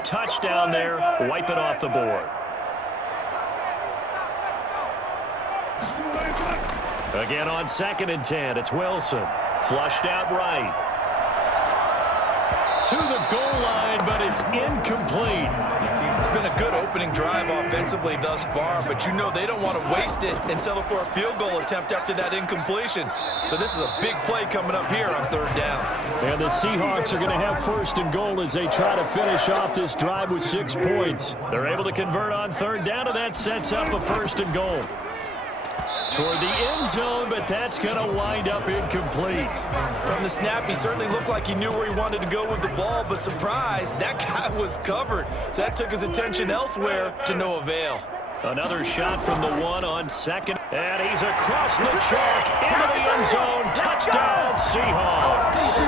touchdown there. Wipe it off the board. Again on 2nd and 10, it's Wilson. Flushed out right. To the goal line, but it's incomplete. It's been a good opening drive offensively thus far, but you know they don't want to waste it and settle for a field goal attempt after that incompletion. So this is a big play coming up here on 3rd down. And the Seahawks are going to have 1st and goal as they try to finish off this drive with 6 points. They're able to convert on 3rd down, and that sets up a 1st and goal. Toward the end zone, but that's going to wind up incomplete. From the snap, he certainly looked like he knew where he wanted to go with the ball, but surprise, that guy was covered. So that took his attention elsewhere to no avail. Another shot from the 1 on 2nd, and he's across the chalk into the end zone. Touchdown, Seahawks.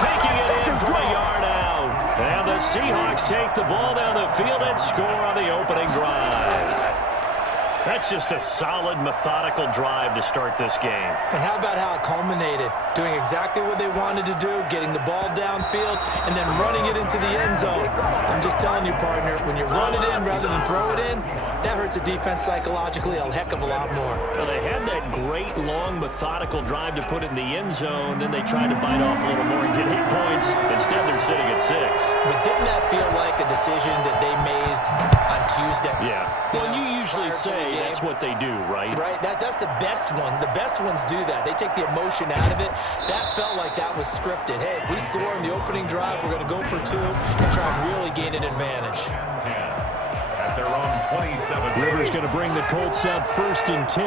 Taking it in from a yard out. And the Seahawks take the ball down the field and score on the opening drive. That's just a solid, methodical drive to start this game. And how about how it culminated? Doing exactly what they wanted to do, getting the ball downfield, and then running it into the end zone. I'm just telling you, partner, when you run it in rather than throw it in, that hurts a defense psychologically a heck of a lot more. Well, they had that great, long, methodical drive to put it in the end zone. Then they tried to bite off a little more and get 8 points. Instead, they're sitting at 6. But didn't that feel like a decision that they made on Tuesday? Yeah. Well, you usually say that's what they do, right? Right. That's the best one. The best ones do that. They take the emotion out of it. That felt like that was scripted. Hey, if we score in the opening drive, we're going to go for 2 and try and really gain an advantage. At their own 27. Rivers going to bring the Colts up 1st and 10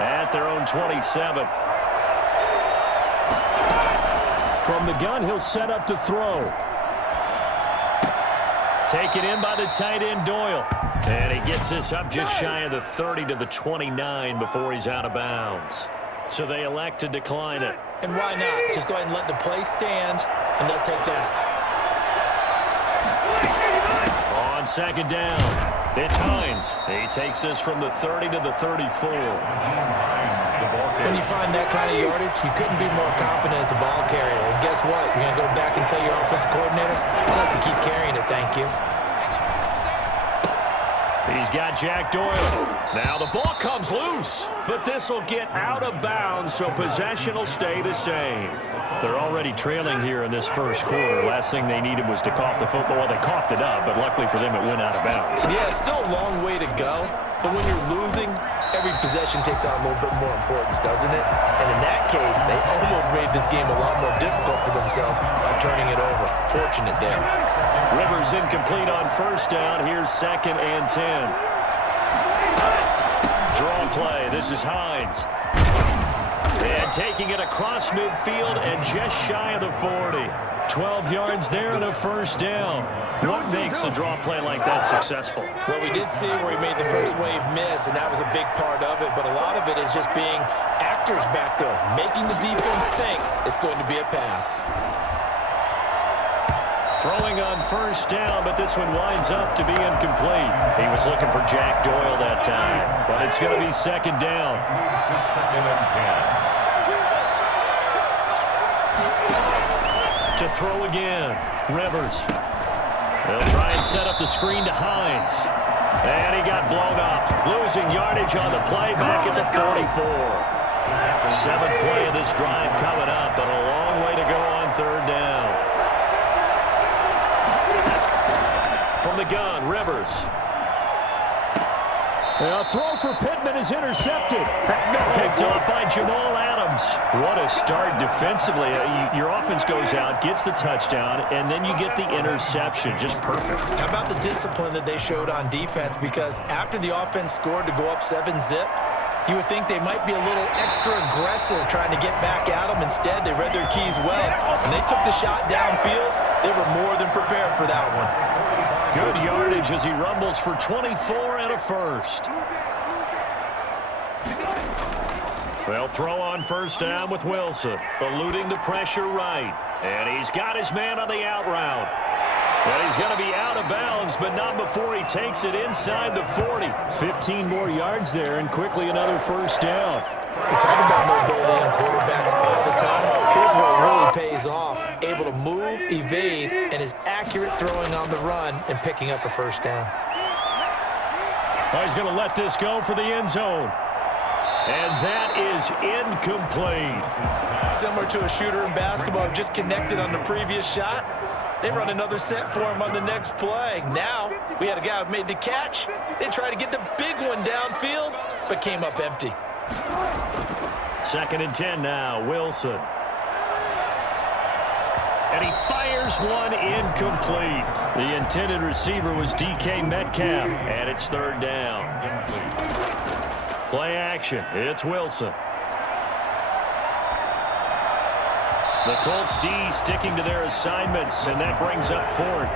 at their own 27. From the gun, he'll set up to throw. Taken in by the tight end, Doyle. And he gets this up just shy of the 30 to the 29 before he's out of bounds. So they elect to decline it. And why not? Just go ahead and let the play stand, and they'll take that. On 2nd down, it's Hines. He takes this from the 30 to the 34. When you find that kind of yardage, you couldn't be more confident as a ball carrier. And guess what? You're going to go back and tell your offensive coordinator, I'd like to keep carrying it, thank you. He's got Jack Doyle. Now the ball comes loose, but this will get out of bounds, so possession will stay the same. They're already trailing here in this 1st quarter. Last thing they needed was to cough the football. Well, they coughed it up, but luckily for them, it went out of bounds. Yeah, it's still a long way to go, but when you're losing, every possession takes on a little bit more importance, doesn't it? And in that case, they almost made this game a lot more difficult for themselves by turning it over. Fortunate there. Rivers incomplete on 1st down. Here's 2nd and 10. Draw play. This is Hines. And taking it across midfield and just shy of the 40. 12 yards there and a 1st down. What makes a draw play like that successful? Well, we did see where he made the first wave miss, and that was a big part of it. But a lot of it is just being actors back there, making the defense think it's going to be a pass. Throwing on 1st down, but this one winds up to be incomplete. He was looking for Jack Doyle that time, but it's going to be 2nd down. To 2nd and 10. To throw again, Rivers. They'll try and set up the screen to Hines. And he got blown up. Losing yardage on the play back at the 44. 7th play of this drive coming up, but a long way to go on 3rd down. From the gun, Rivers. A throw for Pittman is intercepted. Picked up by Jamal Adams. What a start defensively. Your offense goes out, gets the touchdown, and then you get the interception. Just perfect. How about the discipline that they showed on defense? Because after the offense scored to go up 7-zip, you would think they might be a little extra aggressive trying to get back at them. Instead, they read their keys well. When they took the shot downfield, they were more than prepared for that one. Good yardage as he rumbles for 24 and a 1st. They'll throw on 1st down with Wilson, eluding the pressure right. And he's got his man on the out route. Well, he's going to be out of bounds, but not before he takes it inside the 40. 15 more yards there, and quickly another 1st down. We talk about mobility on quarterbacks all the time. Here's where it really pays off. Able to move evade and his accurate throwing on the run and picking up a first down. Oh, he's going to let this go for the end zone. And that is incomplete. Similar to a shooter in basketball who just connected on the previous shot. They run another set for him on the next play. Now, we had a guy who made the catch. They tried to get the big one downfield, but came up empty. 2nd and 10 now, Wilson. And he fires one incomplete. The intended receiver was DK Metcalf, and it's 3rd down. Play action. It's Wilson. The Colts D sticking to their assignments, and that brings up 4th.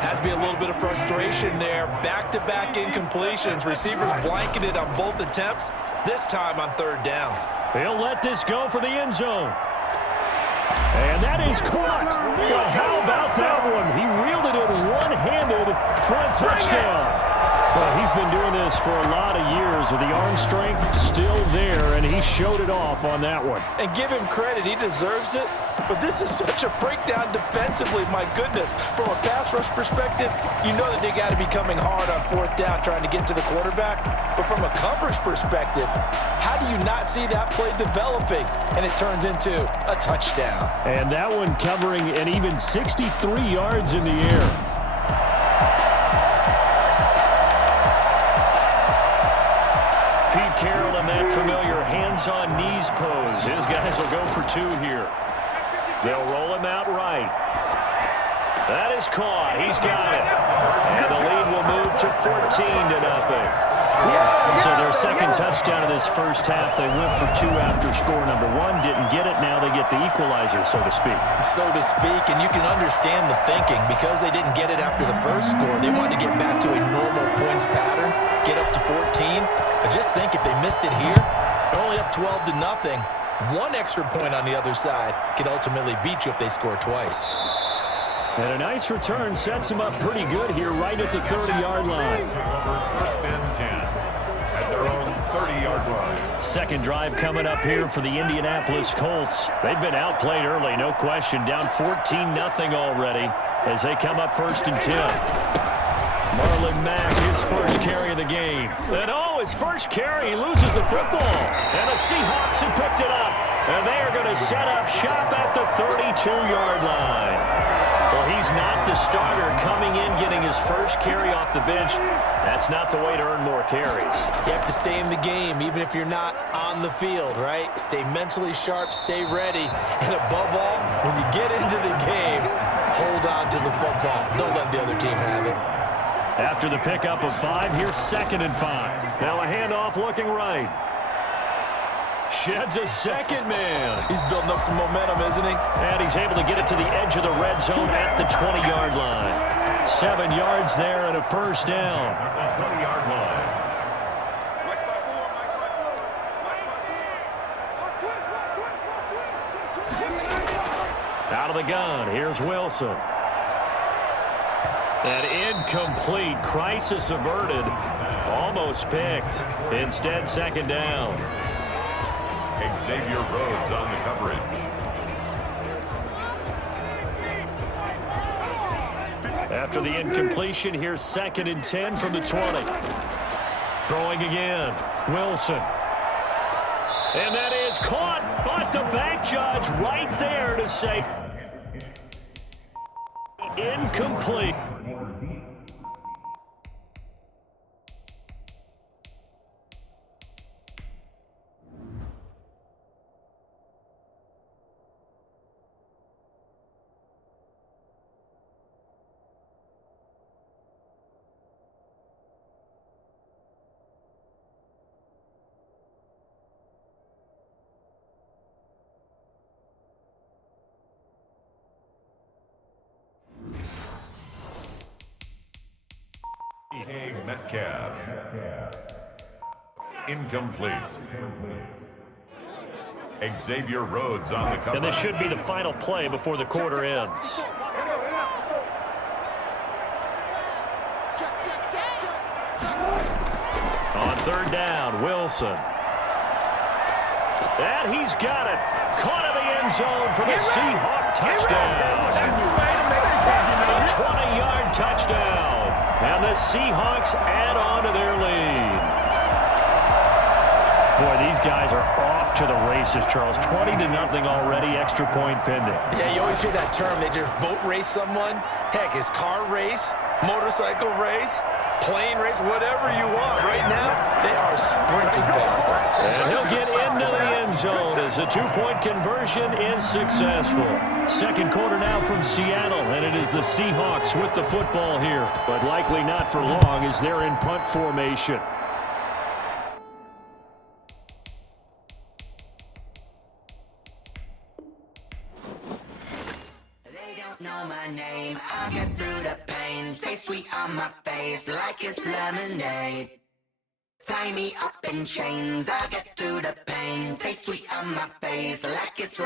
Has to be a little bit of frustration there. Back-to-back incompletions. Receivers blanketed on both attempts, this time on 3rd down. He'll let this go for the end zone. And that is caught. Well, how about that one? He reeled it in one-handed for a touchdown. Well, he's been doing this for a lot of years with the arm strength still there, and he showed it off on that one. And give him credit, he deserves it. But this is such a breakdown defensively, my goodness. From a pass rush perspective, you know that they got to be coming hard on 4th down trying to get to the quarterback. But from a coverage perspective, how do you not see that play developing? And it turns into a touchdown. And that one covering an even 63 yards in the air. Pete Carroll in that familiar hands-on knees pose. His guys will go for 2 here. They'll roll him out right. That is caught. He's got it. And the lead will move to 14-0. So their 2nd touchdown of this first half. They went for 2 after score number 1. Didn't get it. Now they get the equalizer, so to speak. So to speak, and you can understand the thinking. Because they didn't get it after the first score, they wanted to get back to a normal points pattern, get up to 14. I just think if they missed it here, they're only up 12-0. 1 extra point on the other side can ultimately beat you if they score twice. And a nice return sets them up pretty good here right at the 30-yard line. 1st and 10 at their own 30-yard line. 2nd drive coming up here for the Indianapolis Colts. They've been outplayed early, no question. Down 14-0 already as they come up 1st and 10. Marlon Mack, his first carry of the game. And his first carry, he loses the football. And the Seahawks have picked it up. And they are going to set up shop at the 32-yard line. Well, he's not the starter coming in, getting his first carry off the bench. That's not the way to earn more carries. You have to stay in the game, even if you're not on the field, right? Stay mentally sharp, stay ready. And above all, when you get into the game, hold on to the football. Don't let the other team have it. After the pickup of 5, here's 2nd and 5. Now a handoff looking right. Sheds a 2nd man. He's building up some momentum, isn't he? And he's able to get it to the edge of the red zone at the 20-yard line. 7 yards there and a first down. 20-yard line. Out of the gun, here's Wilson. An incomplete, crisis averted, almost picked. Instead, 2nd down. Xavier Rhodes on the coverage. After the incompletion, here's 2nd and 10 from the 20. Throwing again, Wilson. And that is caught, but the back judge right there to say incomplete. Metcalf. Incomplete. Xavier Rhodes on the cover. And this should be the final play before the quarter ends. On 3rd down, Wilson. And he's got it. Caught in the end zone for the Seahawk touchdown. 20-yard touchdown. And the Seahawks add on to their lead. Boy, these guys are off to the races, Charles. 20-0 already, extra point pending. Yeah, you always hear that term. They just boat race someone. Heck, it's car race, motorcycle race, plane race, whatever you want. Right now, they are sprinting past him. And he'll get into the end zone as a two-point conversion is successful. Second quarter now from Seattle, and it is the Seahawks with the football here. But likely not for long as they're in punt formation. Know my name, I'll get through the pain. Taste sweet on my face like it's lemonade. Tie me up in chains, I'll get through the pain. Taste sweet on my face like it's lemonade.